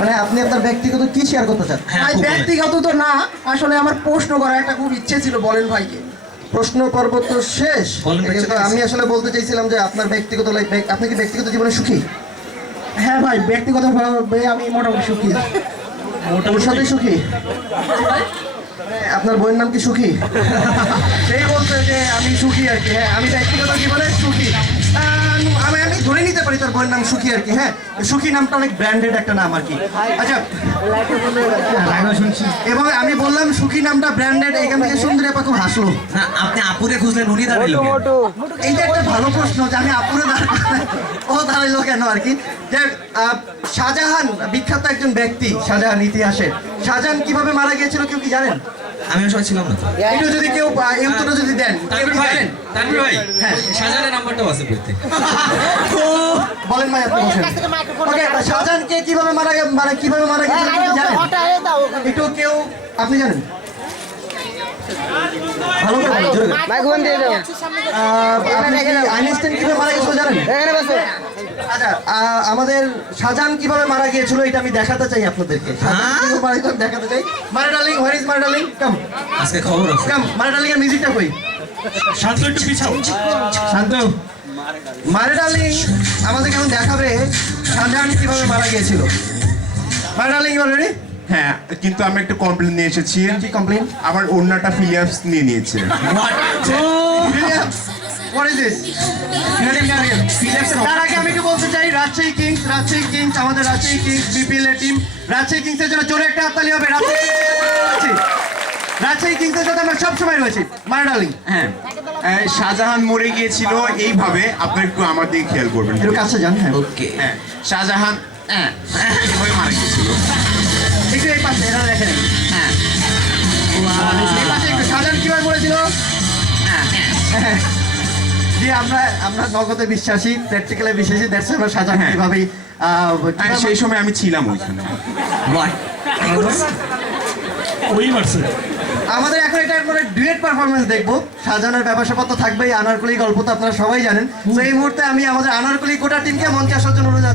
মানে আপনি আপনার ব্যক্তিগত কি শেয়ার করতে চান? ভাই ব্যক্তিগত তো না, আসলে আমার প্রশ্ন করার একটা খুব ইচ্ছে ছিল, বলেন ভাইকে। প্রশ্ন পর্ব তো শেষ, বলেন ভাই, কিন্তু আমি আসলে বলতে চাইছিলাম যে আপনার ব্যক্তিগত লাইফ, আপনি কি ব্যক্তিগত জীবনে সুখী? হ্যাঁ ভাই, ব্যক্তিগতভাবে আমি মোটামুটি সুখী। ওর সাথে সুখী? আপনার বইয়ের নাম কি সুখী? সেই বলছে যে আমি সুখী আর কি। হ্যাঁ, আমি ব্যক্তিগত জীবনে সুখী। আমি ধরে নিতে পারি তার বইয়ের নাম সুখী আর কি। হ্যাঁ, সুখী নামটা অনেক ব্র্যান্ডেড একটা নাম আর কি। আচ্ছা, এবং আমি বললাম সুখী নামটা ব্র্যান্ডেড, এখান থেকে সুন্দরী আপা খুব হাসলো। আপনি আপুরে খুঁজলেন, উনি দাঁড়াইলো কেন? এইটা একটা ভালো প্রশ্ন যে আমি আপুরে ও দাঁড়াইলো কেন আর কি। যে শাহজাহান বিখ্যাত একজন ব্যক্তি, শাহজাহান ইতিহাসে। শাহজাহান কিভাবে মারা গিয়েছিল কেউ কি জানেন? আমি আসলে ছিলাম না তো। একটু যদি কেউ এই উত্তরটা যদি দেন, কেউ কি জানেন? তানভীর ভাই, হ্যাঁ, শাহজাহানের নাম্বারটাও আছে বইতে। বলেন ভাই, আপনি বলছেন। ওকে, শাহজাহানকে কিভাবে কিভাবে মারা গেছিল কেউ কি জানেন? একটু কেউ, আপনি জানেন? ভালো করে বলুন, জোরে করে। আপনি কি আইনস্টাইন কিভাবে মারা গেছিল জানেন? আচ্ছা, আমাদের শাহজাহান কিভাবে মারা গিয়েছিল এটা আমি দেখাতে চাই আপনাদেরকে। শাহজাহান কিভাবে মারা গিয়েছিল দেখাতে চাই। মারা ডার্লিং, হোয়ার ইজ মারা ডার্লিং? কাম আজকে খবর আছে। কাম, মারা ডার্লিং এর মিউজিকটা কই? শান্ত একটু পিছাও। শান্ত। মারা ডার্লিং আমাদের কেমন দেখাবে শাহজাহান কিভাবে মারা গিয়েছিল। মারা ডার্লিং, ইউ রেডি? হ্যাঁ, কিন্তু আমি একটা কমপ্লেন নিয়ে এসেছি। কি কমপ্লেন? আমার ওড়নাটা ফিলিপস নিয়ে নিয়েছে। What is this? তার আগে আমি একটু বলতে চাই, রাজশাহী কিংস আমাদের রাজশাহী কিংস বিপিএল এর টিম। রাজশাহী কিংস এর জন্য জোরে একটা হাততালি হবে। রাজশাহী কিংস এর সাথে আমরা সবসময় রয়েছি। মারা ডার্লিং। হ্যাঁ, শাহজাহান মরে গিয়েছিল এইভাবে, আপনারা একটু আমার দিকে খেয়াল করবেন। একটু কাছে যান। হ্যাঁ, ওকে। হ্যাঁ, শাহজাহান এভাবে মারা গিয়েছিল। একটু এই পাশে, এখানে দেখেন। হ্যাঁ, এই পাশে একটু। শাহজাহান কিভাবে মরেছিল? হ্যাঁ, জি, আমরা নগদে বিশ্বাসী, প্র্যাকটিক্যালে বিশ্বাসী। দ্যাটস আমরা শাহজাহান হ্যাঁ। কিভাবে সেই সময় আমি ছিলাম ওইখানে। আমাদের এখন এটা একবারে ডুয়েট পারফরমেন্স দেখবো। শাহজাহানের ব্যাপার স্যাপার তো থাকবেই, আনারকলি গল্প তো আপনারা সবাই জানেন। তো এই মুহূর্তে আমি আমাদের আনারকলি গোটা টিমকে মঞ্চে আসার জন্য অনুরোধ